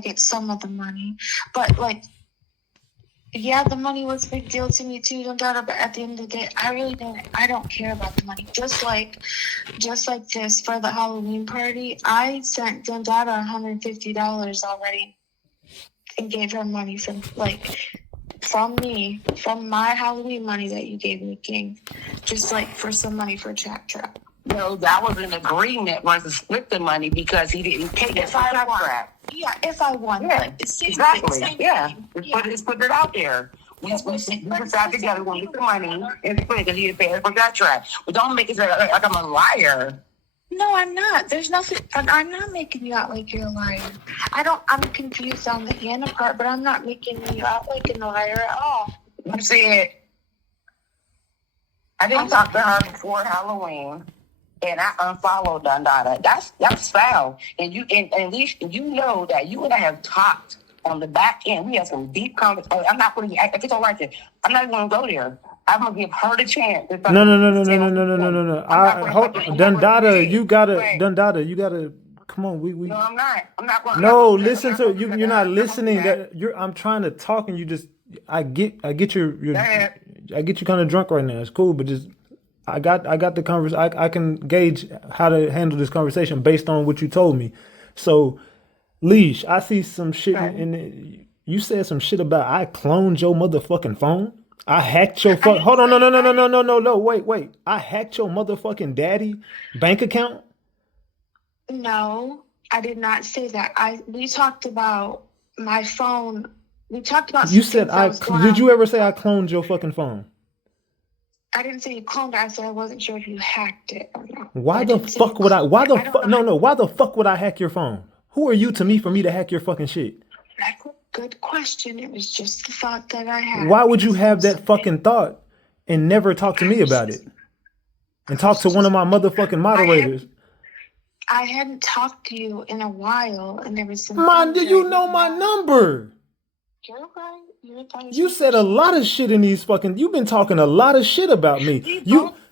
get some of the money, but like, yeah, the money was a big deal to me too, no doubt. But at the end of the day, I don't care about the money. Just like this for the Halloween party, I sent Dundada $150 already and gave her money from my Halloween money that you gave me, King, just like for some money for Chat Trap. No, that was an agreement was to split the money because he didn't take it for Chat Trap. Yeah, if I won. Yeah, exactly. Yeah. Let's put it out there. We decide together when we get the money and split it because he didn't pay us for Chat Trap. But don't make it sound like I'm a liar. No, I'm not. There's nothing. I'm not making you out like you're a liar. I'm confused on the Anna part, but I'm not making you out like a liar at all. You said, I didn't talk to her before Halloween, and I unfollowed Dundada. That's foul. And at least you know that you and I have talked on the back end. We had some deep conversations. I'm not putting you. It's all right. I'm not even going to go there. I'm gonna give her the chance. No. Dundada, you gotta. Come on, we. No, I'm not. I'm not going. No, listen to you. You're not listening. I'm trying to talk, and you just. I get you kind of drunk right now. It's cool, but just. I got the conversation. I can gauge how to handle this conversation based on what you told me. So, Leash, I see some shit in you said some shit about I cloned your motherfucking phone. I hacked your phone. Hold on, no, wait. I hacked your motherfucking daddy bank account? No, I did not say that. We talked about my phone. We talked about. You said did you ever say I cloned your fucking phone? I didn't say you cloned it. I said I wasn't sure if you hacked it or not. Why the fuck would I hack your phone? Who are you to me for me to hack your fucking shit? That's a good question. It was just the thought that I had. Why would you have that fucking thought and never talk to me about it? And talk to one of my motherfucking moderators. I hadn't talked to you in a while, and there was some. Man, do you know my number? You're right. You said a lot of shit in these fucking. You've been talking a lot of shit about me.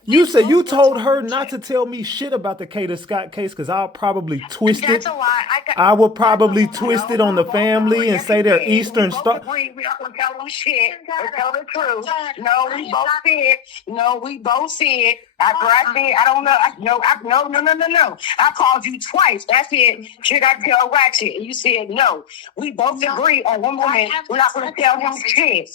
You said you told her not to tell me shit about the Kata Scott case because I'll probably twist it. That's a lie. I will probably twist it on the family and say they're Eastern Star. We not gonna tell them shit. Tell the truth. No, we both said. After I said, I don't know. No. I called you twice. I said, should I tell Ratchet? And you said no. We both agree on one woman. We're not gonna tell him shit.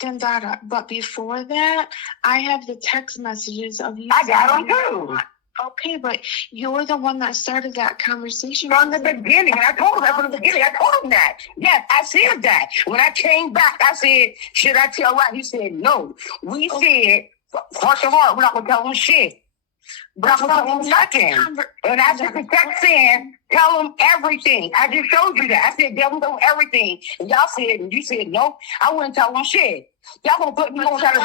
Dundada. But before that, I have the text messages of you. I got them too. Okay, but you're the one that started that conversation. From the beginning. And I told him that from the beginning. I told him that. Yes, I said that. When I came back, I said, should I tell Ratchet? He said no. We said, heart to heart, we're not going to tell him shit. We're not going to tell him nothing. And I just kept saying, tell him everything. I just showed you that. I said, tell him everything. And y'all said, and you said, no, I wouldn't tell him shit. Y'all going to put me on try to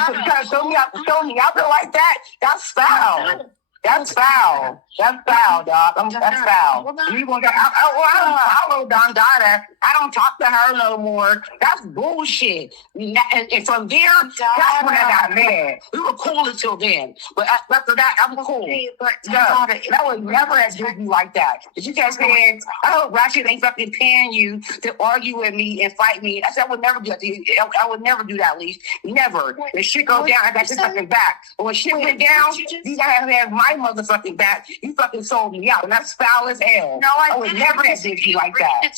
throw me out the show me. Y'all feel like that? That's foul. That's foul. That's foul, dog. That's foul. You gonna I wrote Dundada. I don't talk to her no more. That's bullshit. And from there, that's when I got mad. We were cool until then. But after that, I'm cool. But that would never have done you like that. But you guys said, I hope Ratchet ain't fucking paying you to argue with me and fight me. I said, I would never do that to you. I would never do that, Leaf. Never. When shit go down, I got your fucking back. But when shit went down, you gotta have my motherfucking back. You fucking sold me out, and that's foul as hell. No, I would never have did you like that.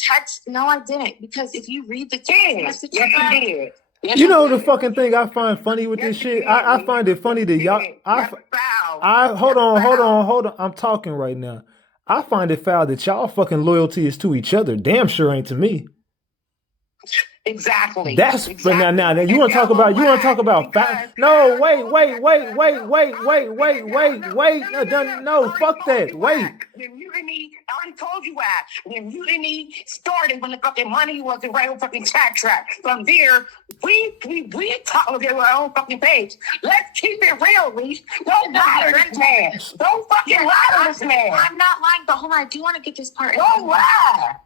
No, I didn't, because if you read the text, yes, you did. Yes, you know the fucking thing I find funny with this shit? I find it funny that y'all. Hold on. I'm talking right now. I find it foul that y'all fucking loyalty is to each other. Damn sure ain't to me. Exactly. That's but now you want to talk about fact? No, wait. No, fuck that. Wait. When Mutiny, I already told you why. When Mutiny started, when the fucking money was the right fucking Chat Trap. From there, we talked with our own fucking page. Let's keep it real, Reese. Don't lie to this man. Don't fucking lie to this man. I'm not lying, but hold on, I do want to get this part. Don't lie.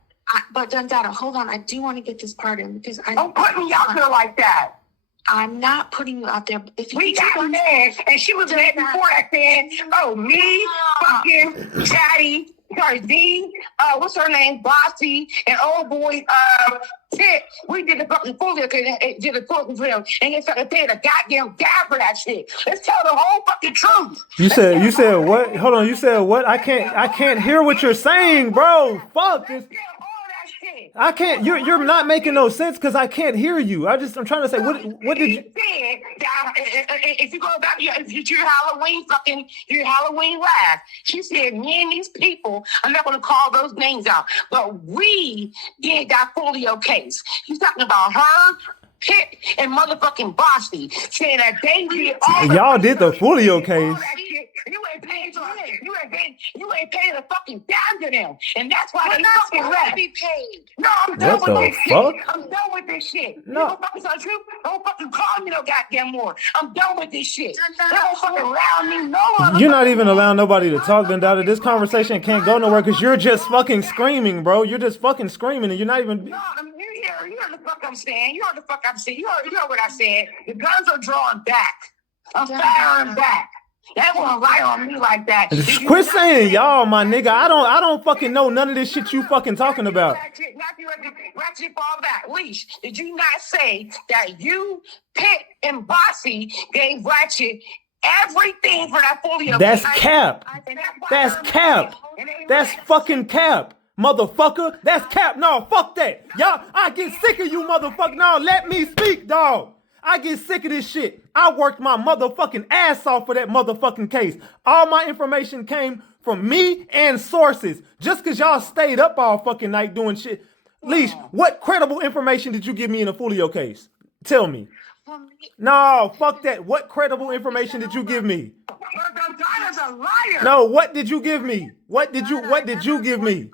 But Dundada, hold on. I do want to get this part in because don't put me out there like that. I'm not putting you out there. If you we got mad, and she was mad before that saying, "Oh, me, fucking Chatty, sorry, D, what's her name? Bossy, and old boy, Pitt. We did the fucking Folio, did the fucking film, and they started paying a goddamn gab for that shit. Let's tell the whole fucking truth. You said what? Hold on, you said what? I can't hear what you're saying, bro. Fuck this. I can't. You're not making no sense because I can't hear you. I'm trying to say what did you? Said that, if you go back, if your Halloween laugh, she said me and these people. I'm not going to call those names out, but we did that Folio case. He's talking about her. Pitt and motherfucking Bossy saying that they did all y'all did the Folio case. You ain't paying a fucking dime to them, and that's why they fucking left. Be paid. No, I'm done with this shit. I'm done with this shit. No. You fucking tell the truth. Don't fucking call me no goddamn more. I'm done with this shit. Don't fucking allow me no more. You're not even allowing nobody to talk, Dundada. This conversation can't go nowhere because you're just fucking screaming, bro. You're just fucking screaming, and you're not even. No, you heard the fuck I'm saying. You heard the fuck I'm saying. You heard what I said. The guns are drawing back. I'm firing back. They won't lie on me like that. Quit saying y'all, my nigga. I don't fucking know none of this shit you fucking talking about. Ratchet, fall back. Leash, did you not say that you, Pitt, and Bossy gave Ratchet everything for that Folio? That's cap. That's cap. That's fucking cap. Motherfucker, that's cap. No, fuck that. Y'all, I get sick of you, motherfucker. No, let me speak, dog. I get sick of this shit. I worked my motherfucking ass off for that motherfucking case. All my information came from me and sources. Just because y'all stayed up all fucking night doing shit. Leash, what credible information did you give me in the Folio case? Tell me. No, fuck that. What credible information did you give me? Donna's a liar. No, what did you give me? What did you give me?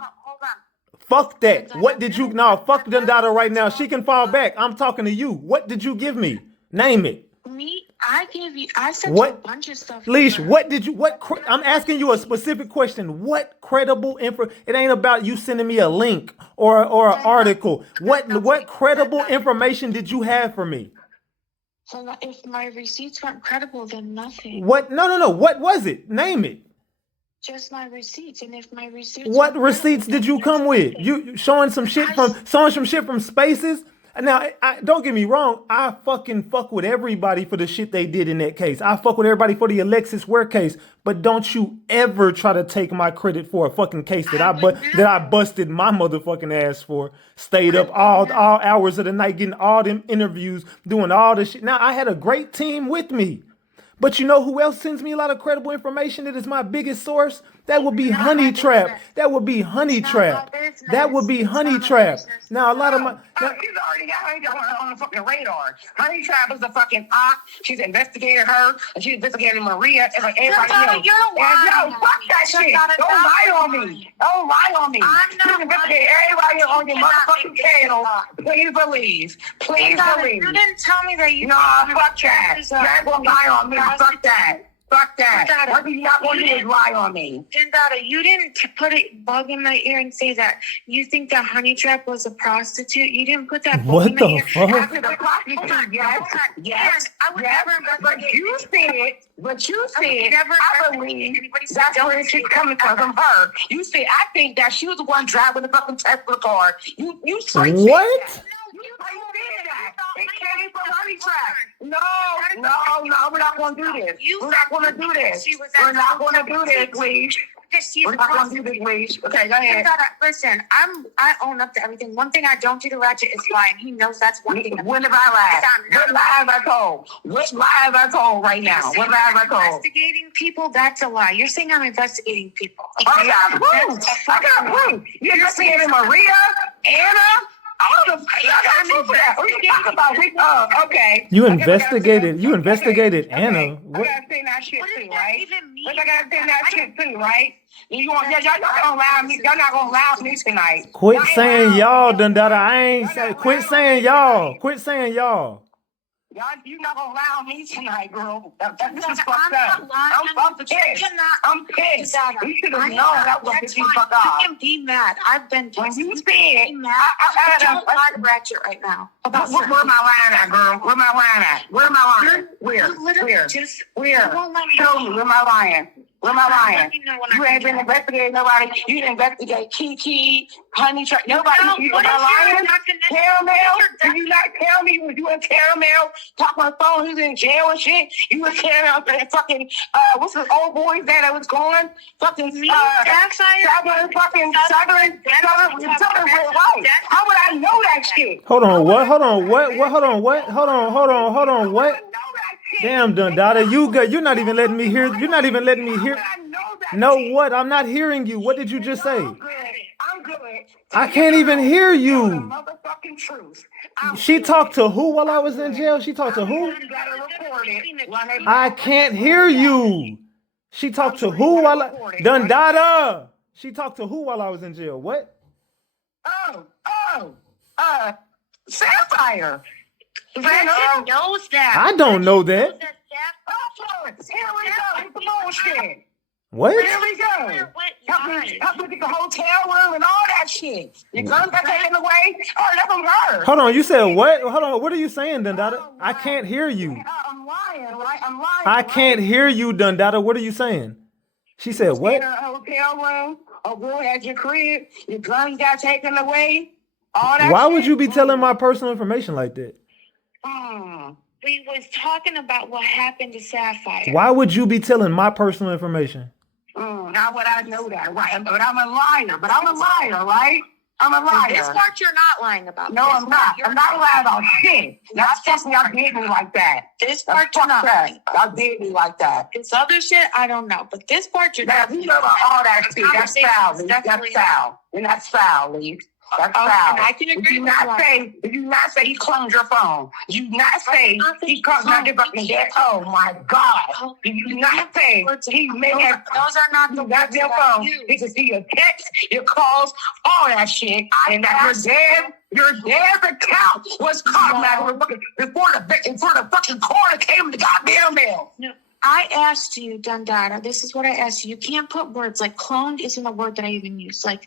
Fuck that. What did you? No, fuck Dundada right now. She can fall back. I'm talking to you. What did you give me? Name it. Me? I sent you a bunch of stuff. Leash, what did you? I'm asking you a specific question. What credible info? It ain't about you sending me a link or an article. What credible information did you have for me? So if my receipts weren't credible, then nothing. What? No. What was it? Name it. Just my receipts, and if my receipts. What receipts did you come with? You showing some shit from Spaces? Now, don't get me wrong. I fucking fuck with everybody for the shit they did in that case. I fuck with everybody for the Alexis Ware case. But don't you ever try to take my credit for a fucking case that I busted my motherfucking ass for. Stayed up all hours of the night, getting all them interviews, doing all this shit. Now, I had a great team with me. But you know who else sends me a lot of credible information that is my biggest source? That would be Honey Trap. That would be Honey Trap. That would be Honey Trap. Now, a lot of my... She's already got her on the fucking radar. Honey Trap is a fucking op. She's investigated her, and she's investigated Maria, and like everybody else. Yo, fuck that shit. Don't lie on me. Don't lie on me. She's investigated everybody on your motherfucking channel. Please believe. Please believe. You didn't tell me that you... No, fuck that. You're not going to lie on me. Fuck that. Fuck that. What do you not want to do is lie on me. Dundada, you didn't put a bug in my ear and say that you think that Honey Trap was a prostitute. You didn't put that bug in my ear. What the fuck? After the prostitute, yes. I would never investigate. But you said, I believe that's where she's coming from her. You said, I think that she was the one driving the fucking Tesla car. You straight what? Said that. You did that. It came from Honey Trap. No, we're not going to do this. We're not going to do this. We're not going to do this, please. We're not going to do this, please. Okay, go ahead. Listen, I own up to everything. One thing I don't do to Ratchet is lie, and he knows that's one thing. When have I lied? What lies I told? What lies I told right now? What lies I told? Investigating people, that's a lie. You're saying I'm investigating people. I got proof. You're investigating Maria, Anna. I got proof for that. What are you talking about? Okay. You investigated Anna. What? I gotta say that shit too, right? I gotta say that shit too, right? Y'all not gonna allow me. Y'all not gonna allow me tonight. Quit saying y'all, Dundada. I ain't say. Quit saying y'all. Quit saying y'all. You not gonna allow me tonight, girl. This is fucked up. I'm pissed. I'm pissed. You should have known that was pissed you fuck off. You can be mad. I've been when you said I don't like Ratchet right now. Where am I lying at, girl? Where am I lying at? Where am I lying? Where? Show me. Where am I lying? Where am I lying? Let me know when You I ain't can been get investigating nobody. You didn't investigate Kiki, Honey Trap. Nobody. No, You what am is I your lying? document? Caramel? What's your Did you not tell me was you in Caramel? Talk on the phone. He was in jail and shit. You was Caramel and fucking what's the old boys that was going? Fucking Southern fucking Southern Red White. How would I know that shit? Hold on, what? Hold on, what? What? Hold on, what? Hold on, what? Damn, Dundada, you're not even letting me hear. You're not even letting me hear. No, what? I'm not hearing you. What did you just say? I'm good. I can't even hear you. Motherfucking truth. She talked to who while I was in jail? She talked to who? I can't hear you. She talked to who while I... Dundada. She talked to who while I was in jail? What? Sapphire. Ratchet knows that. I don't know that. Here we go. It's the bullshit. What? Here we go. Help me get the hotel room and all that shit. Your guns got taken away. Oh, that's from her. Hold on, you said what? Hold on, what are you saying, Dundada? I can't hear you. I'm lying, right? I'm lying. I can't hear you, Dundada. What are you saying? She said what? In a hotel room. A boy at your crib. Your guns got taken away. All that Why shit. would you be telling my personal information like that? We was talking about what happened to Sapphire. Why would you be telling my personal information? How would I know that? Right? But I'm a liar. Right? I'm a liar. This part you're not lying about. No, I'm not. I'm not lying about shit. That's just y'all did me like that. This part you're not lying about. Y'all did me like that. This other shit, I don't know. But this part you're not. You know about all that shit. That's foul. That's foul. And that's foul, Lee. That's foul. I can agree with you. Did you not say he cloned your phone? Did you not say he cloned my fucking dead? Oh my God. Did you not say he may have... Those are not the words your phone. He can see your texts, your calls, all that shit. And that your dad's account was caught before the fucking coroner came to the goddamn mail. No. I asked you, Dundada, this is what I asked you. You can't put words like cloned isn't a word that I even use. Like,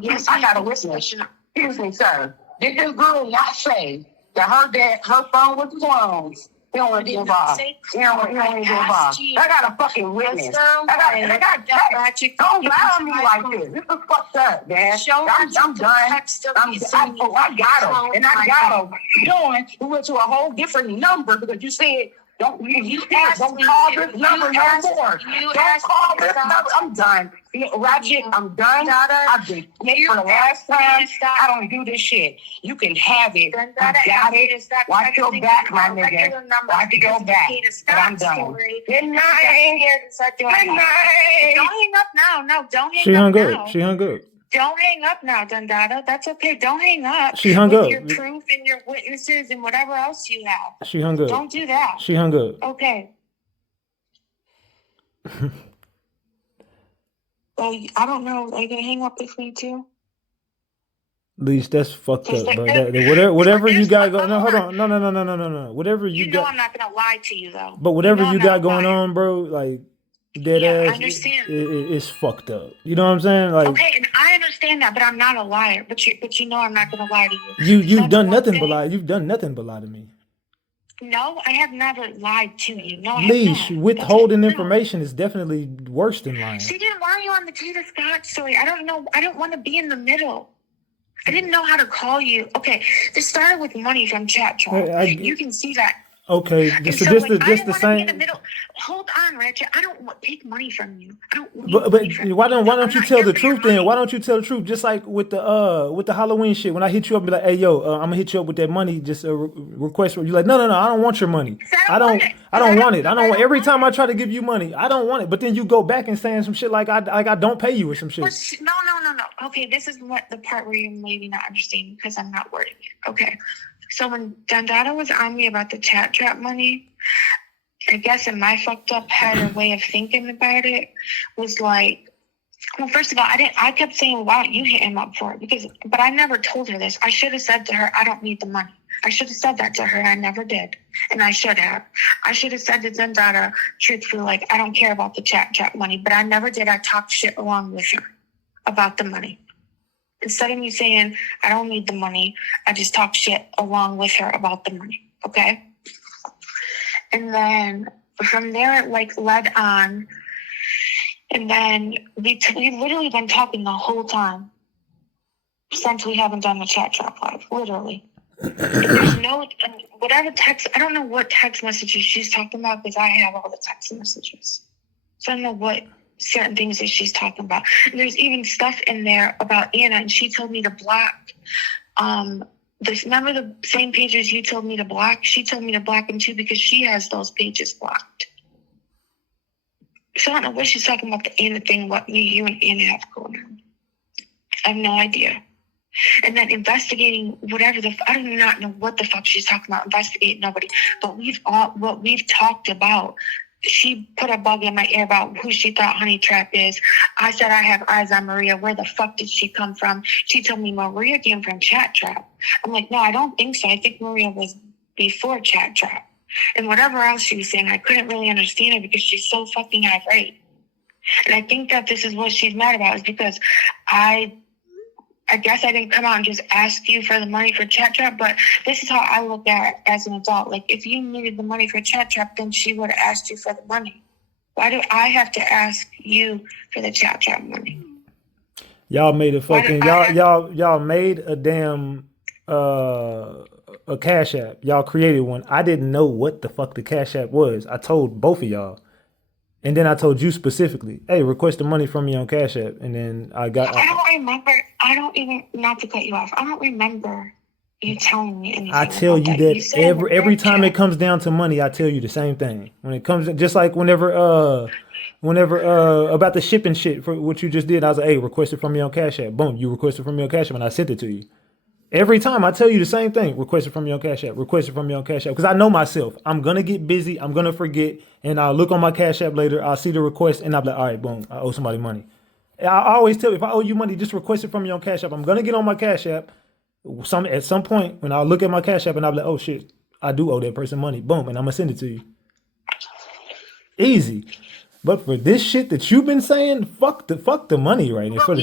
yes, I got a witness. Excuse me, sir. Did this girl not say that her phone was cloned? He don't want to get involved. He don't want to get involved. I got a fucking witness. I got text. Don't lie on me like this. This is fucked up, man. I'm done. I got him. And I got him. Showing we went to a whole different number because you said, don't call this number no more. Don't call this number. I'm done. Ratchet, I'm done. I've been hit for the last time. I don't do this shit. You can have it. You got it. Watch your back, my nigga. Watch your back. But I'm done. Good night. Good night. Don't hang up now. No, don't hang up now. She hung up. She hung up. Don't hang up now, Dundada. That's okay. Don't hang up. She hung with up. Your proof and your witnesses and whatever else you have. She hung up. Don't do that. She hung up. Okay. I don't know. Are you gonna hang up with me too? At least that's fucked up, bro. Whatever you got going. No, hold on. No. Whatever you got. I'm not gonna lie to you though. But whatever you got going on, bro, like. Dead ass, I understand. It's fucked up. You know what I'm saying? Like, okay, and I understand that, but I'm not a liar. But you know I'm not gonna lie to you. You've done nothing but lie. You've done nothing but lie to me. No, I have never lied to you. No, Leash, withholding information is definitely worse than lying. See, then why are you on the Jada Scott story? I don't know. I don't want to be in the middle. I didn't know how to call you. Okay, this started with money from chat. You can see that. Okay, so just the same. Hold on, Ratchet. I don't take money from you. I don't. But why don't you tell the truth then? Why don't you tell the truth? Just like with the Halloween shit. When I hit you up and be like, hey yo, I'm gonna hit you up with that money. Just a request for you. Like, no, I don't want your money. I don't want it. I don't want. Every time I try to give you money, I don't want it. But then you go back and saying some shit like I don't pay you or some shit. No. Okay, this is what the part where you're maybe not understanding because I'm not wording it. Okay. So when Dundada was on me about the chat trap money, I guess in my fucked up head or way of thinking about it was like, well, first of all, I kept saying, why don't you hit him up for it? But I never told her this. I should have said to her, I don't need the money. I should have said that to her, and I never did. And I should have. I should have said to Dundada, truthfully, like, I don't care about the chat trap money, but I never did. I talked shit along with her about the money. Instead of me saying, I don't need the money, I just talk shit along with her about the money, okay? And then from there, it, led on. And then we literally been talking the whole time since we haven't done the chat trap live, literally. And there's no, whatever text, I don't know what text messages she's talking about because I have all the text messages. So I don't know what certain things that she's talking about. And there's even stuff in there about Anna, and she told me to block, remember the same pages you told me to block? She told me to block them too because she has those pages blocked. So I don't know what she's talking about the Anna thing, what you and Anna have going on. I have no idea. And then investigating whatever I do not know what the fuck she's talking about. Investigate nobody. But what we've talked about. She put a bug in my ear about who she thought Honey Trap is. I said I have eyes on Maria. Where the fuck did she come from? She told me Maria came from Chat Trap. I'm like, no, I don't think so. I think Maria was before Chat Trap. And whatever else she was saying, I couldn't really understand it because she's so fucking irate. And I think that this is what she's mad about is because I guess I didn't come out and just ask you for the money for Chat Trap, but this is how I look at it as an adult. Like, if you needed the money for Chat Trap, then she would have asked you for the money. Why do I have to ask you for the Chat Trap money? Y'all made a fucking y'all made a damn a Cash App. Y'all created one. I didn't know what the fuck the Cash App was. I told both of y'all. And then I told you specifically, hey, request the money from me on Cash App. And then I don't remember. I don't even, not to cut you off, I don't remember you telling me anything. I tell you that every time it comes down to money, I tell you the same thing. When it comes, just like whenever about the shipping shit for what you just did, I was like, hey, request it from me on Cash App. Boom, you requested from me on Cash App and I sent it to you. Every time I tell you the same thing, request it from me on Cash App, request it from me on Cash App. Because I know myself. I'm going to get busy. I'm going to forget. And I'll look on my Cash App later. I'll see the request and I'll be like, all right, boom, I owe somebody money. I always tell you, if I owe you money, just request it from me on Cash App. I'm going to get on my Cash App at some point when I'll look at my Cash App and I'll be like, oh shit, I do owe that person money. Boom. And I'm going to send it to you. Easy. But for this shit that you've been saying, fuck the money right now. For the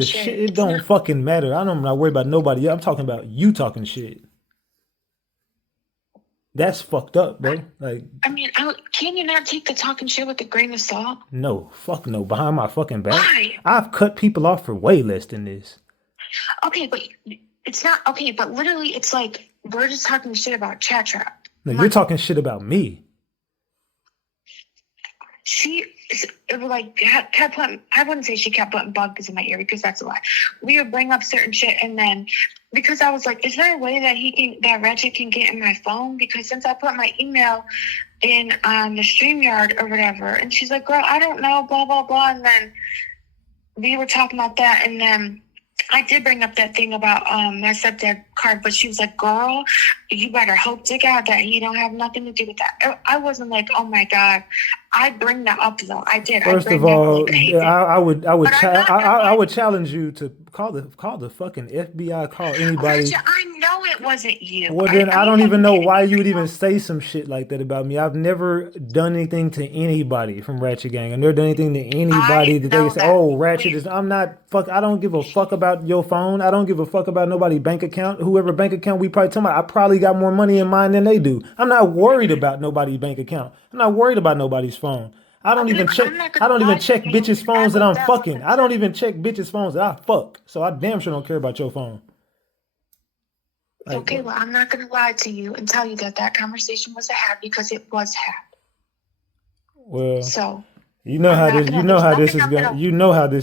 shit, it don't fucking matter. I'm not worried about nobody. I'm talking about you talking shit. That's fucked up, bro. Like, I mean, can you not take the talking shit with a grain of salt? No, fuck no. Behind my fucking back. Why? I've cut people off for way less than this. Okay, but it's not okay. But literally, it's like we're just talking shit about Chat Trap. No, you're talking shit about me. It was like kept putting, I wouldn't say she kept putting bugs in my ear because that's a lie. We would bring up certain shit and then because I was like, is there a way that Ratchet can get in my phone? Because since I put my email in the StreamYard or whatever, and she's like, girl, I don't know, blah, blah, blah. And then we were talking about that and then I did bring up that thing about my stepdad card, but she was like, girl, you better hope to God that he don't have nothing to do with that. I wasn't like, oh my God. I bring that up though. I did. First of all, I would challenge you to call the fucking FBI, call anybody. I know it wasn't you. Well, then I don't even know why you would even say some shit like that about me. I've never done anything to anybody from Ratchet Gang. I've never done anything to anybody that they say, oh, Ratchet is. I'm not fuck. I don't give a fuck about your phone. I don't give a fuck about nobody's bank account. Whoever bank account we probably talking about, I probably got more money in mine than they do. I'm not worried about nobody's bank account. I'm not worried about nobody's phone. I don't even check bitches' phones that I'm fucking. I don't even check bitches' phones that I fuck. So I damn sure don't care about your phone. Like, okay, well, I'm not gonna lie to you and tell you that conversation was a had because it was had. Well, so you know how this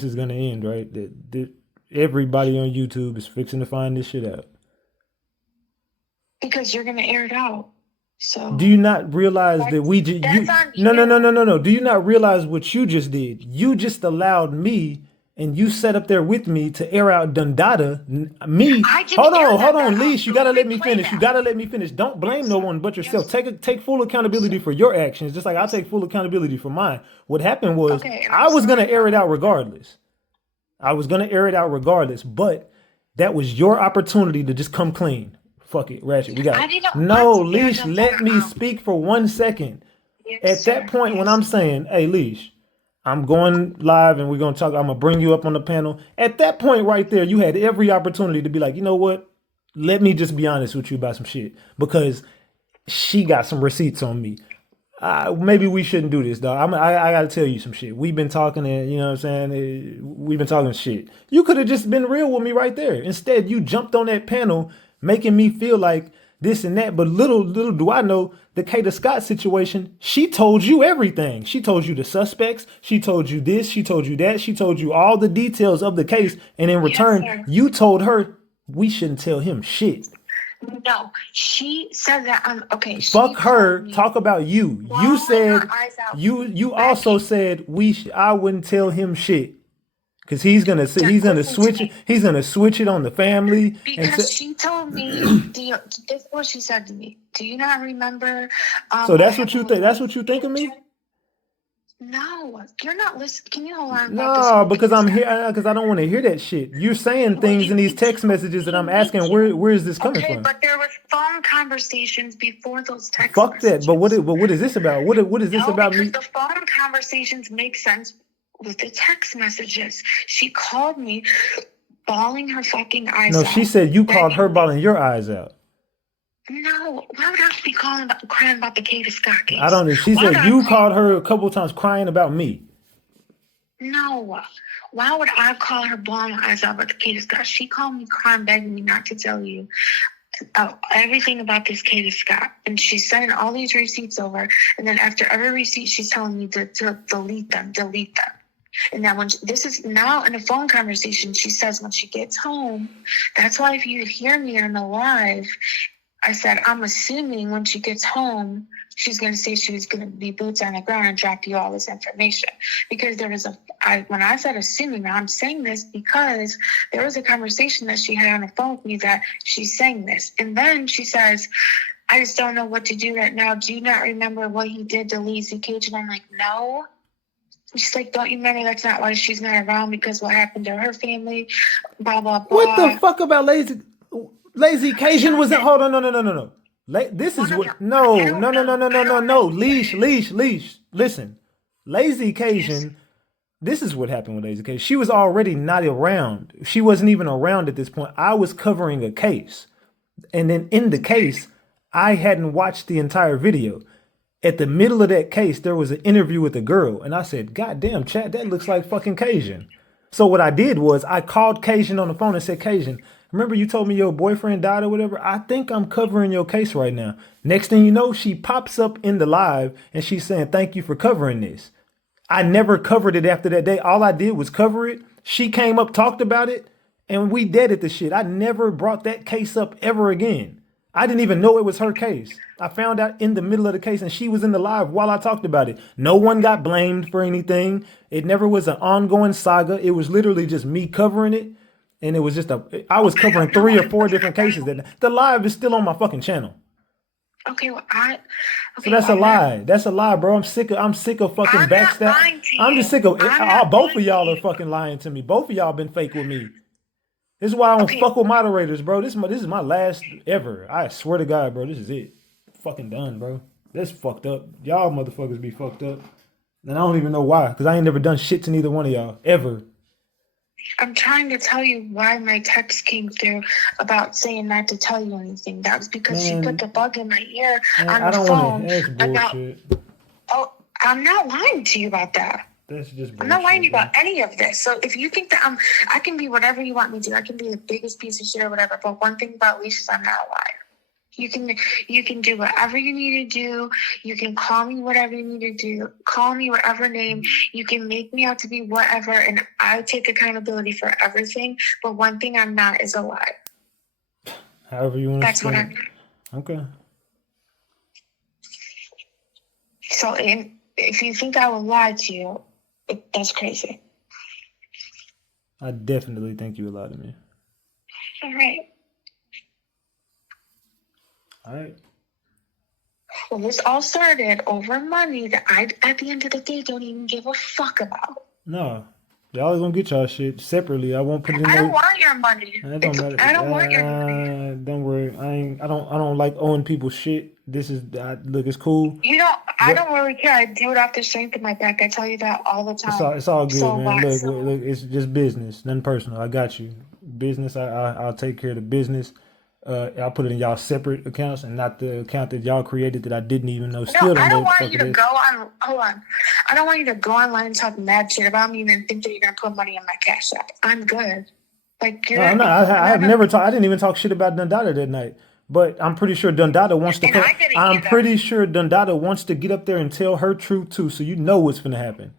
is gonna end, right? That everybody on YouTube is fixing to find this shit out. Because you're gonna air it out. So do you not realize that we just no. Do you not realize what you just did? You just allowed me and you sat up there with me to air out Dundada. Me. Hold on, Leash. You gotta let me finish. Don't blame no one but yourself. Take full accountability for your actions, just like I take full accountability for mine. What happened was I was gonna air it out regardless. But that was your opportunity to just come clean. Fuck it, Ratchet. We got it. No, Leash, let me speak for 1 second. At that point, when I'm saying, hey, Leash, I'm going live and we're going to talk, I'm going to bring you up on the panel. At that point right there, you had every opportunity to be like, you know what? Let me just be honest with you about some shit. Because she got some receipts on me. maybe we shouldn't do this, dog. I gotta tell you some shit. We've been talking, and you know what I'm saying. We've been talking shit. You could have just been real with me right there. Instead, you jumped on that panel, making me feel like this and that. But little do I know, the Kata Scott situation. She told you everything. She told you the suspects. She told you this. She told you that. She told you all the details of the case. And in return, sir. you told her we shouldn't tell him shit. No, she said that. Okay. Fuck her. Talk about you. You said you also begging. said I wouldn't tell him shit because he's gonna Listen switch to it. me. He's gonna switch it on the family. Because she told me, this is what she said to me. Do you not remember? So that's what happened you with think. That's what you think of me. No, you're not listening. Can you hold on about this? No, because I'm here. Because I don't want to hear that shit. You're saying Well, things you in these need text to. messages that You I'm need asking. to. Where is this coming Okay, from? but there was phone conversations before those text Fuck messages. that. But what is this about? What is this No, about because me? the phone conversations make sense with the text messages. She called me, bawling her fucking eyes No, out. she said you called her begging me. bawling your eyes out. No, why would I be crying about the Kata Scott case? I don't know. She Why would said I you call? called her a couple of times crying about me. No. Why would I call her bawling her eyes out about the Kata Scott? She called me crying, begging me not to tell you everything about this Kata Scott. And she's sending all these receipts over. And then after every receipt, she's telling me to delete them. And then this is now in a phone conversation, she says when she gets home, that's why if you hear me on the live, I said, I'm assuming when she gets home, she's going to say she's going to be boots on the ground and drop you all this information. Because there was when I said assuming, I'm saying this because there was a conversation that she had on the phone with me that she's saying this. And then she says, I just don't know what to do right now. Do you not remember what he did to Lazy Cage? And I'm like, no. She's like, don't you remember that's not why she's not around because what happened to her family, blah, blah, blah. What the fuck about Lazy Cajun was in? Hold on, no. This is what. No. Leash. Listen, Lazy Cajun. This is what happened with Lazy Cajun. She was already not around. She wasn't even around at this point. I was covering a case, and then in the case, I hadn't watched the entire video. At the middle of that case, there was an interview with a girl, and I said, "God damn, chat, that looks like fucking Cajun." So what I did was I called Cajun on the phone and said, "Cajun, remember you told me your boyfriend died or whatever? I think I'm covering your case right now." Next thing you know, she pops up in the live and she's saying, "Thank you for covering this." I never covered it after that day. All I did was cover it. She came up, talked about it, and we deaded the shit. I never brought that case up ever again. I didn't even know it was her case. I found out in the middle of the case and she was in the live while I talked about it. No one got blamed for anything. It never was an ongoing saga. It was literally just me covering it. And it was just I was covering 3 or 4 different cases. The live is still on my fucking channel. Okay, well, So that's a lie. That's a lie, bro. I'm sick of fucking backstab. I'm just sick of both of y'all are fucking lying to me. Both of y'all been fake with me. This is why I don't fuck with moderators, bro. This is my last ever. I swear to God, bro. This is it. Fucking done, bro. That's fucked up. Y'all motherfuckers be fucked up. And I don't even know why. Because I ain't never done shit to neither one of y'all. Ever. I'm trying to tell you why my text came through about saying not to tell you anything. That was because she put the bug in my ear on the phone. That's bullshit. I'm not lying to you about that. That's just bullshit. I'm not lying to you about any of this. So if you think that I can be whatever you want me to. I can be the biggest piece of shit or whatever. But one thing about Leash is I'm not a liar. You can do whatever you need to do. You can call me whatever you need to do. Call me whatever name. You can make me out to be whatever, and I take accountability for everything. But one thing I'm not is a lie. However you want to. That's what I'm not. Okay. So if you think I will lie to you, that's crazy. I definitely think you lied to me. All right. All right. Well, this all started over money that I, at the end of the day, don't even give a fuck about. No. Y'all gonna get y'all shit separately. I won't put it in. I don't want your money. It don't matter. I don't want your money. Don't worry. I don't like owing people shit. This is look. It's cool. You know, I don't really care. I do it off the strength of my back. I tell you that all the time. It's all good, so man. Look. It's just business, nothing personal. I got you. Business. I'll take care of the business. I'll put it in y'all separate accounts and not the account that y'all created that I didn't even know. No, Still I don't know don't what the want fuck you it to is. go on. Hold on. I don't want you to go online and talk mad shit about me and then think that you're gonna put money in my Cash App. I'm good. Like No, you're. I'm not. I have never talked. I didn't even talk shit about Dundada that night. But I'm pretty sure Dundada wants to And come. I didn't I'm either. pretty sure Dundada wants to get up there and tell her truth too. So you know what's gonna happen.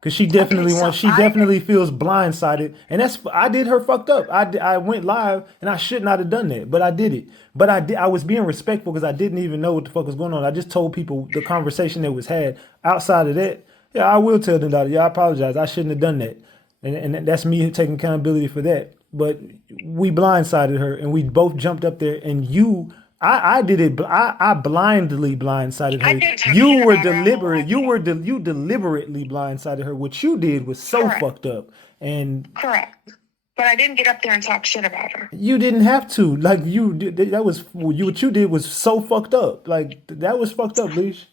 Cause she definitely so wants. She I- definitely feels blindsided, and that's. I did her fucked up. I went live, and I should not have done that, but I did it. But I did. I was being respectful because I didn't even know what the fuck was going on. I just told people the conversation that was had. Outside of that, yeah, I will tell Dundada. Yeah, I apologize. I shouldn't have done that, and that's me taking accountability for that. But we blindsided her, and we both jumped up there, and you. I did it. I blindly blindsided I her. didn't talk You shit were about her on the deliberate. live. You deliberately blindsided her. What you did was so Correct. fucked up, and Correct. But I didn't get up there and talk shit about her. you didn't have to. Like you did. That was you. What you did was so fucked up. Like that was fucked up, Leash.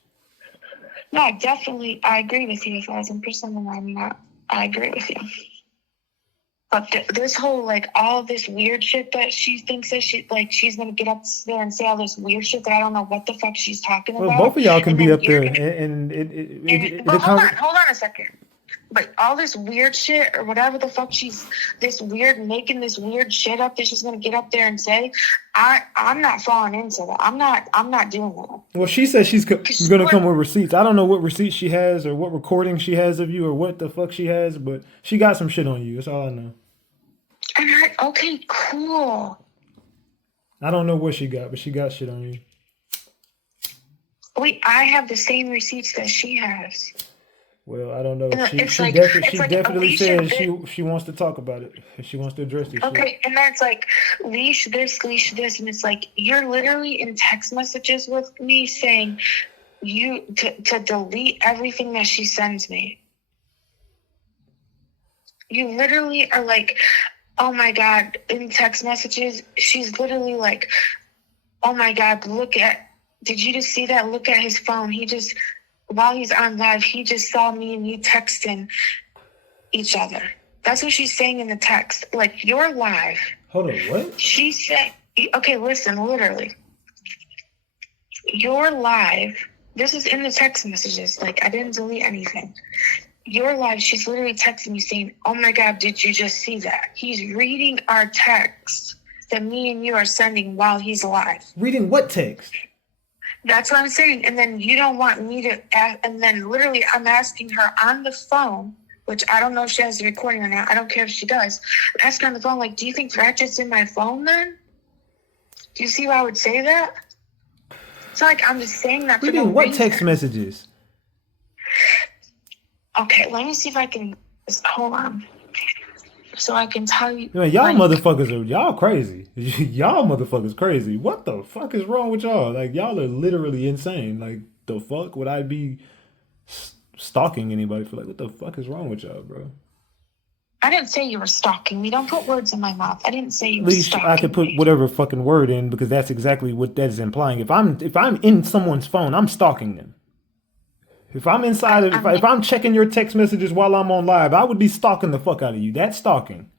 No, definitely, I agree with you 1,000%, and I'm not. I agree with you. But this whole like all this weird shit that she thinks that she's gonna get up there and say all this weird shit that I don't know what the fuck she's talking about. Well, both of y'all can And be then up there, you're gonna- and But hold on a second. But all this weird shit or whatever the fuck making this weird shit up that she's gonna get up there and say, I'm not falling into that. I'm not doing that. Well, she said she's gonna come with receipts. I don't know what receipts she has or what recording she has of you or what the fuck she has, but she got some shit on you. That's all I know. Okay, cool. I don't know what she got, but she got shit on you. Wait, I have the same receipts that she has. Well, I don't know. She Alicia definitely said she wants to talk about it. She wants to address this Okay, shit. and then it's like, leash this, and it's like, you're literally in text messages with me saying to delete everything that she sends me. You literally are like, oh my God, in text messages, she's literally like, oh my God, did you just see that? Look at his phone. While he's on live, he just saw me and you texting each other. That's what she's saying in the text. Like, you're live. Hold on, what? She said, okay, listen, literally. You're live. This is in the text messages. Like, I didn't delete anything. You're live. She's literally texting me saying, oh my God, did you just see that? He's reading our text that me and you are sending while he's live. Reading what text? That's what I'm saying. And then you don't want me to, and then literally I'm asking her on the phone, which I don't know if she has the recording or not. I don't care if she does. I'm asking her on the phone, like, do you think Ratchet's in my phone then? Do you see why I would say that? It's not like I'm just saying that for no Reading what reason. text messages? Okay, let me see if I can, hold on. So I can tell you. Man, y'all like, motherfuckers y'all crazy. Y'all motherfuckers crazy. What the fuck is wrong with y'all? Like, y'all are literally insane. Like, the fuck would I be stalking anybody for? Like, what the fuck is wrong with y'all, bro? I didn't say you were stalking me. Don't put words in my mouth. I didn't say you At were least stalking I could put me. whatever fucking word in because that's exactly what that is implying. If I'm in someone's phone, I'm stalking them. If I'm inside of, if I'm checking your text messages while I'm on live, I would be stalking the fuck out of you. That's stalking.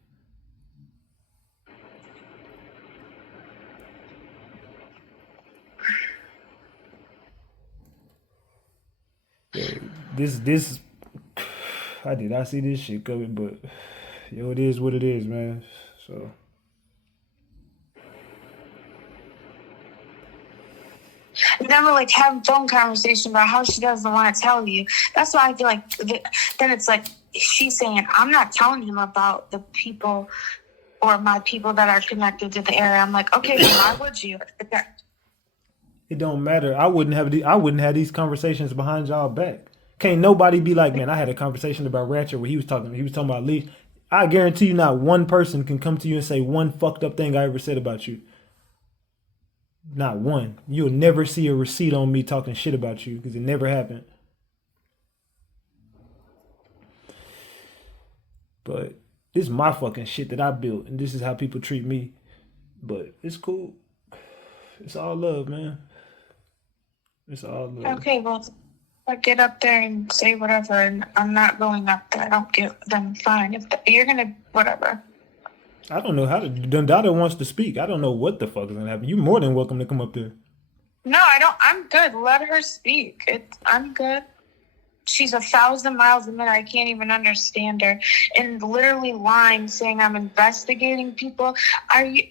This I did not see this shit coming, but yo, it is what it is, man. So Never like have a phone conversation about how she doesn't want to tell you. That's why I feel like then it's like she's saying, I'm not telling him about the people or my people that are connected to the area. I'm like, okay, then why would you? it don't matter. I wouldn't have these conversations behind y'all back. Can't nobody be like, man, I had a conversation about Ratchet where he was talking about Lee. I guarantee you not one person can come to you and say one fucked up thing I ever said about you. Not one. You'll never see a receipt on me talking shit about you because it never happened. But this is my fucking shit that I built, and this is how people treat me. But it's cool. It's all love, man. It's all love. Okay, well, I get up there and say whatever, and I'm not going up there. I don't get them fine. If you're gonna, whatever. I don't know how to. Dundada wants to speak. I don't know what the fuck is gonna happen. You're more than welcome to come up there. No, I don't. I'm good. Let her speak. I'm good. She's 1,000 miles a minute. I can't even understand her. And literally lying, saying I'm investigating people.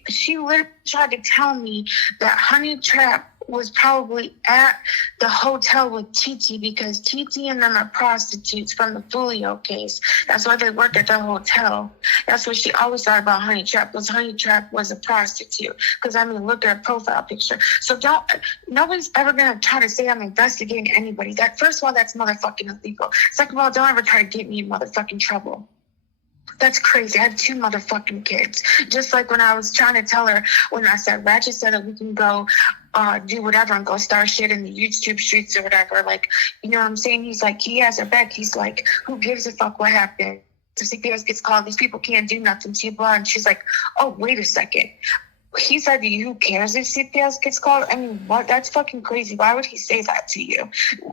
She literally tried to tell me that Honey Trap was probably at the hotel with Titi because Titi and them are prostitutes from the Fulio case. That's why they work at the hotel. That's what she always thought about Honey Trap, was Honey Trap was a prostitute. Because, I mean, look at her profile picture. So nobody's ever going to try to say I'm investigating anybody. That, first of all, that's motherfucking illegal. Second of all, don't ever try to get me in motherfucking trouble. That's crazy. I have 2 motherfucking kids. Just like when I was trying to tell her, when I said, Ratchet said that we can go do whatever and go start shit in the YouTube streets or whatever. Like, you know what I'm saying? He's like, he has her back. He's like, who gives a fuck what happened? The CPS gets called. These people can't do nothing to you, blah. And she's like, oh, wait a second. He said to you, who cares if CPS gets called? I mean, what? That's fucking crazy. Why would he say that to you?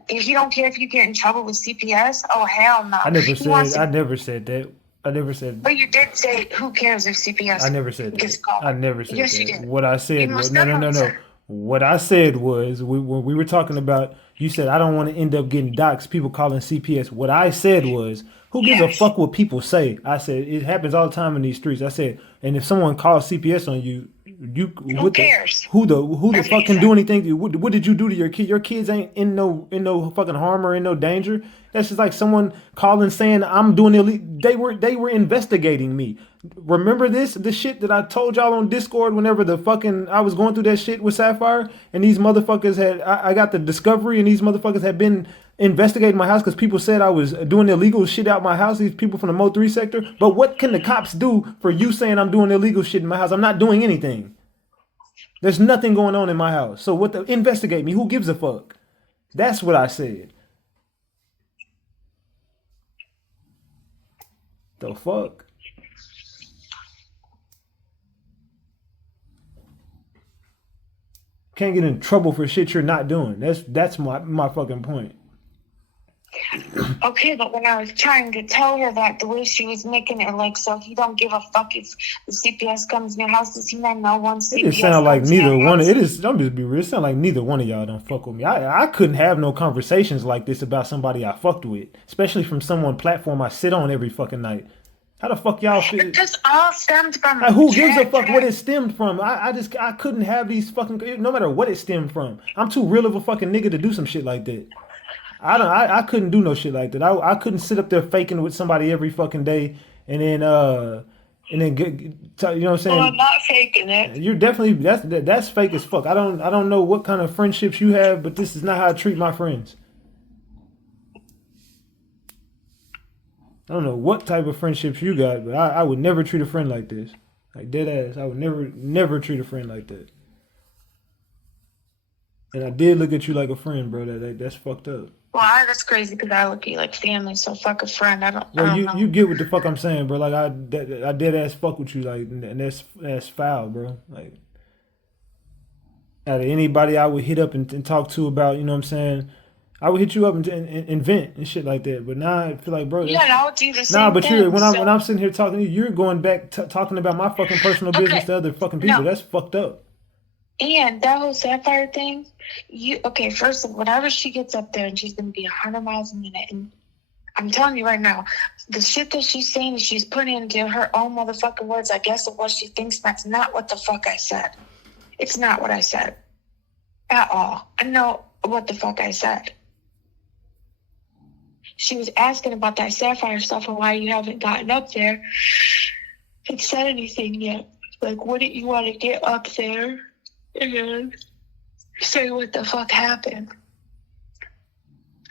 If he don't care if you get in trouble with CPS, oh, hell no. I never said that. I never said. But you did say, who cares if CPS I never said gets that. called? I never said yes, that. You did. What I said was no. Said. What I said was when we were talking about, you said I don't want to end up getting doxxed, people calling CPS. What I said was, who gives a fuck what people say? I said it happens all the time in these streets. I said, and if someone calls CPS on you, who cares? Who the fuck can do anything? What did you do to your kid? Your kids ain't in no fucking harm or in no danger. That's just like someone calling saying I'm doing illegal. They were investigating me. Remember the shit that I told y'all on Discord whenever I was going through that shit with Sapphire, and these motherfuckers I got the discovery, and these motherfuckers had been investigating my house because people said I was doing illegal shit out my house. These people from the Mo 3 sector. But what can the cops do for you saying I'm doing illegal shit in my house? I'm not doing anything. There's nothing going on in my house. So investigate me? Who gives a fuck? That's what I said. The fuck? Can't get in trouble for shit you're not doing. That's my fucking point. Okay, but when I was trying to tell her that, the way she was making it like, so he don't give a fuck if the CPS comes in your house, does he not know one CPS? It just sound like neither one. It is. Don't just be real. It sound like neither one of y'all don't fuck with me. I couldn't have no conversations like this about somebody I fucked with, especially from someone platform I sit on every fucking night. How the fuck y'all feel? It just all stemmed from. Who gives a fuck what it stemmed from? I couldn't have these fucking, no matter what it stemmed from. I'm too real of a fucking nigga to do some shit like that. I couldn't do no shit like that. I couldn't sit up there faking with somebody every fucking day and then get, you know what I'm saying? Well, I'm not faking it. You're definitely that's fake as fuck. I don't know what kind of friendships you have, but this is not how I treat my friends. I don't know what type of friendships you got, but I would never treat a friend like this. Like dead ass. I would never treat a friend like that. And I did look at you like a friend, bro. That's fucked up. Well, that's crazy because I look at you like family, so fuck a friend. I don't know. You get what the fuck I'm saying, bro. Like I dead ass fuck with you, like, and that's foul, bro. Like out of anybody I would hit up and talk to about, you know what I'm saying, I would hit you up and vent and shit like that. But now I feel like, bro, yeah, I would do the same. Nah, but thing, when I'm sitting here talking to you, you're going back talking about my fucking personal business to other fucking people. No. That's fucked up. And that whole Sapphire thing, first of all, whenever she gets up there and she's going to be 100 miles a minute, and I'm telling you right now, the shit that she's saying, she's putting into her own motherfucking words, I guess, of what she thinks. That's not what the fuck I said. It's not what I said. At all. I know what the fuck I said. She was asking about that Sapphire stuff and why you haven't gotten up there and said anything yet. Like, wouldn't you want to get up there and say what the fuck happened?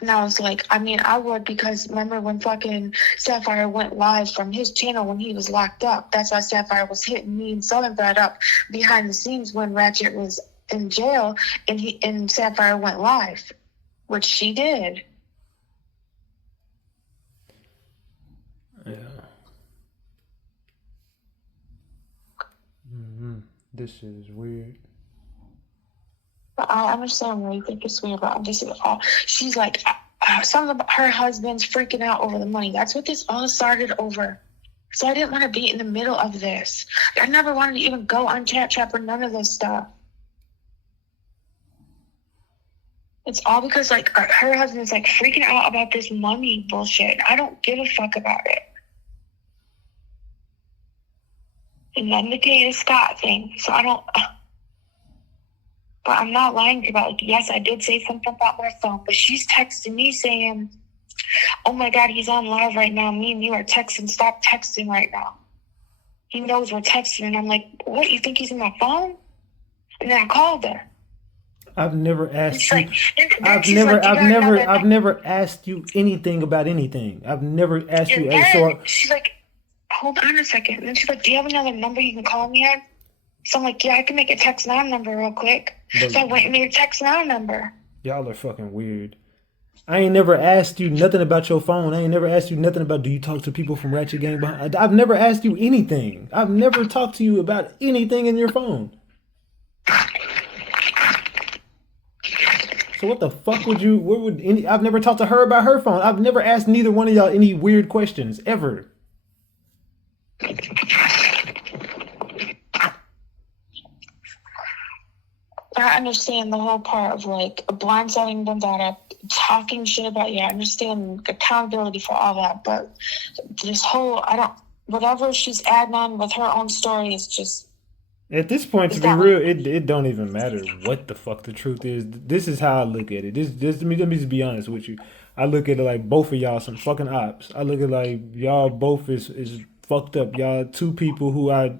And I was like, I mean, I would, because remember when fucking Sapphire went live from his channel when he was locked up? That's why Sapphire was hitting me and Southern Bad up behind the scenes when Ratchet was in jail and Sapphire went live, which she did. Yeah. This shit is weird. I understand why you think it's weird, but this is all. She's like, some of her husband's freaking out over the money. That's what this all started over. So I didn't want to be in the middle of this. I never wanted to even go on Chat Trap or none of this stuff. It's all because, like, her husband's, like, freaking out about this money bullshit. I don't give a fuck about it. And then the Kate Scott thing. So I don't... But I'm not lying to you about, like, yes, I did say something about my phone, but she's texting me saying, oh my God, he's on live right now. Me and you are texting. Stop texting right now. He knows we're texting. And I'm like, what? You think he's on my phone? And then I called her. I've never asked you. Like, I've never asked you anything about anything. I've never asked you. And So then she's like, hold on a second. And then she's like, do you have another number you can call me at? So I'm like, yeah, I can make a text now number real quick. So I went and made a text now number. Y'all are fucking weird. I ain't never asked you nothing about your phone. I ain't never asked you nothing about, do you talk to people from Ratchet Gang behind? I've never asked you anything. I've never talked to you about anything in your phone. So what the fuck would you, I've never talked to her about her phone. I've never asked neither one of y'all any weird questions, ever. I understand the whole part of, like, blindsiding them, talking shit about you. I understand accountability for all that, but this whole, whatever she's adding on with her own story is just... At this point, to be real, it don't even matter what the fuck the truth is. This is how I look at it. Let me just be honest with you. I look at it like both of y'all some fucking ops. I look at it like y'all both is fucked up. Y'all two people who I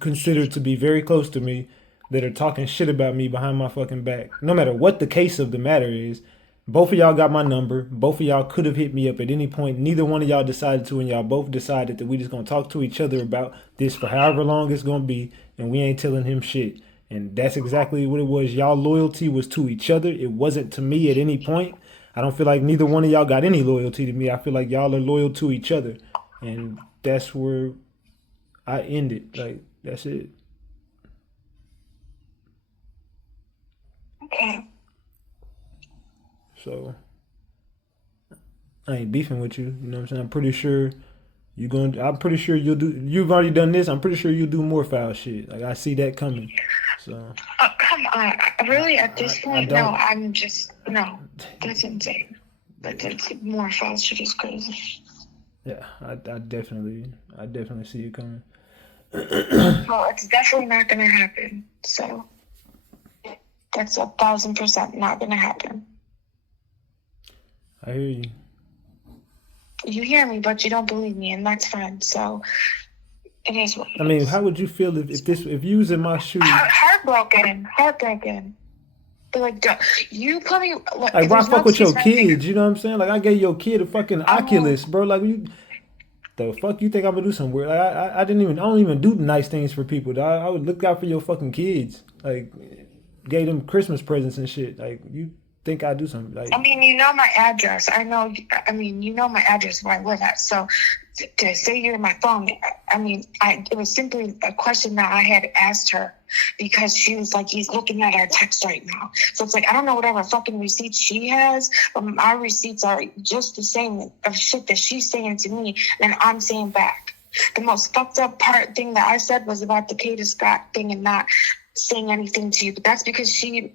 consider to be very close to me that are talking shit about me behind my fucking back. No matter what the case of the matter is, both of y'all got my number. Both of y'all could have hit me up at any point. Neither one of y'all decided to, and y'all both decided that we just gonna talk to each other about this for however long it's gonna be, and we ain't telling him shit. And that's exactly what it was. Y'all loyalty was to each other. It wasn't to me at any point. I don't feel like neither one of y'all got any loyalty to me. I feel like y'all are loyal to each other. And that's where I end it. Like, that's it. Okay. So I ain't beefing with you. You know what I'm saying? I'm pretty sure you've already done this. I'm pretty sure you'll do more foul shit. Like, I see that coming. So come on. Really, at this point, no, I'm just, no. That's insane. But that's more foul shit is crazy. Yeah, I definitely see it coming. Well, it's definitely not gonna happen. So that's 1,000% not gonna happen. I hear you. You hear me, but you don't believe me, and that's fine. So it is what it is. I mean, how would you feel if you was in my shoes? Heartbroken. But like, you put me like, why fuck with your kids? You know what I'm saying? Like, I gave your kid a fucking Oculus, bro. Like, the fuck you think I'm gonna do something weird? Like, I don't even do nice things for people, dog. I would look out for your fucking kids. Like, gave them Christmas presents and shit. Like, you think I do something? Like, I mean, you know my address. You know my address where I live at. So to say you're my phone, it was simply a question that I had asked her because she was like, he's looking at our text right now. So it's like, I don't know whatever fucking receipts she has, but my receipts are just the same of shit that she's saying to me and I'm saying back. The most fucked up thing that I said was about the Kate Scott thing and not saying anything to you, but that's because she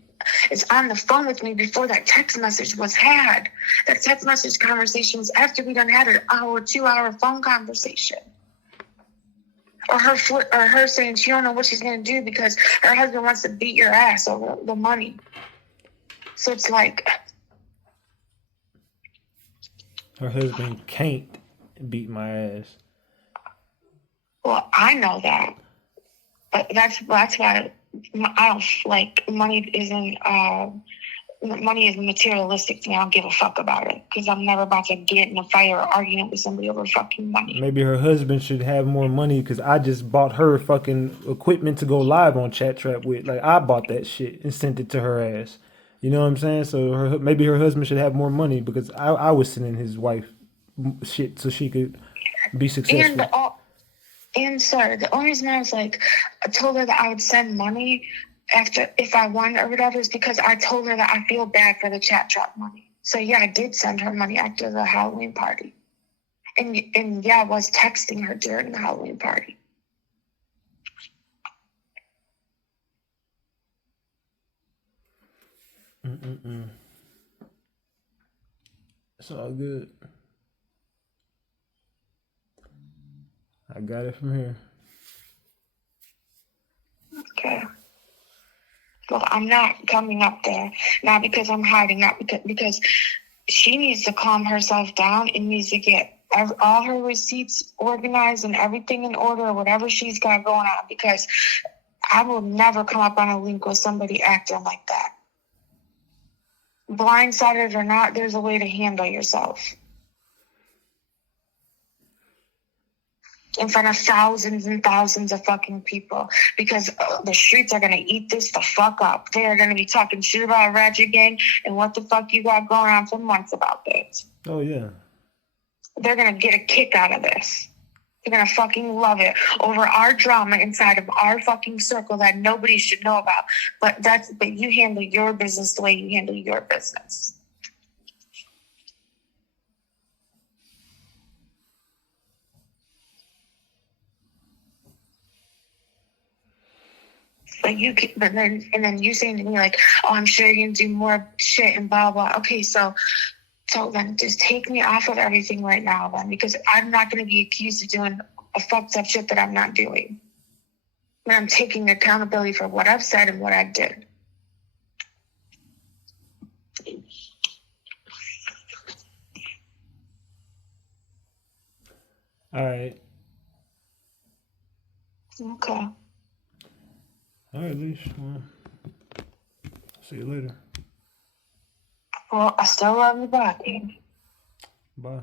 is on the phone with me before that text message was had. That text message conversation was after we done had an 2-hour phone conversation. Or her saying she don't know what she's gonna do because her husband wants to beat your ass over the money. So it's like, her husband can't beat my ass. well, I know that, but that's why I don't like money. Money is materialistic to me. I don't give a fuck about it because I'm never about to get in a fight or argument with somebody over fucking money. Maybe her husband should have more money because I just bought her fucking equipment to go live on Chat Trap with. Like, I bought that shit and sent it to her ass. You know what I'm saying? So maybe her husband should have more money because I was sending his wife shit so she could be successful. And sir, the only reason I was like, I told her that I would send money if I won or whatever is because I told her that I feel bad for the Chat Trap money. So yeah, I did send her money after the Halloween party. And yeah, I was texting her during the Halloween party. It's all good. I got it from here. Okay. Well, I'm not coming up there. Not because I'm hiding, not because she needs to calm herself down and needs to get all her receipts organized and everything in order, whatever she's got going on, because I will never come up on a link with somebody acting like that. Blindsided or not, there's a way to handle yourself. In front of thousands and thousands of fucking people, because the streets are going to eat this the fuck up. They are going to be talking shit about Ratchet Gang and what the fuck you got going on for months about this. Oh, yeah. They're going to get a kick out of this. They're going to fucking love it over our drama inside of our fucking circle that nobody should know about. But you handle your business the way you handle your business. But then you saying to me like, oh, I'm sure you're gonna do more shit and blah blah. Okay, so then just take me off of everything right now then, because I'm not gonna be accused of doing a fucked up shit that I'm not doing. And I'm taking accountability for what I've said and what I did. All right. Okay. All right, Leash. Well, see you later. Well, I still love you, bye. Bye.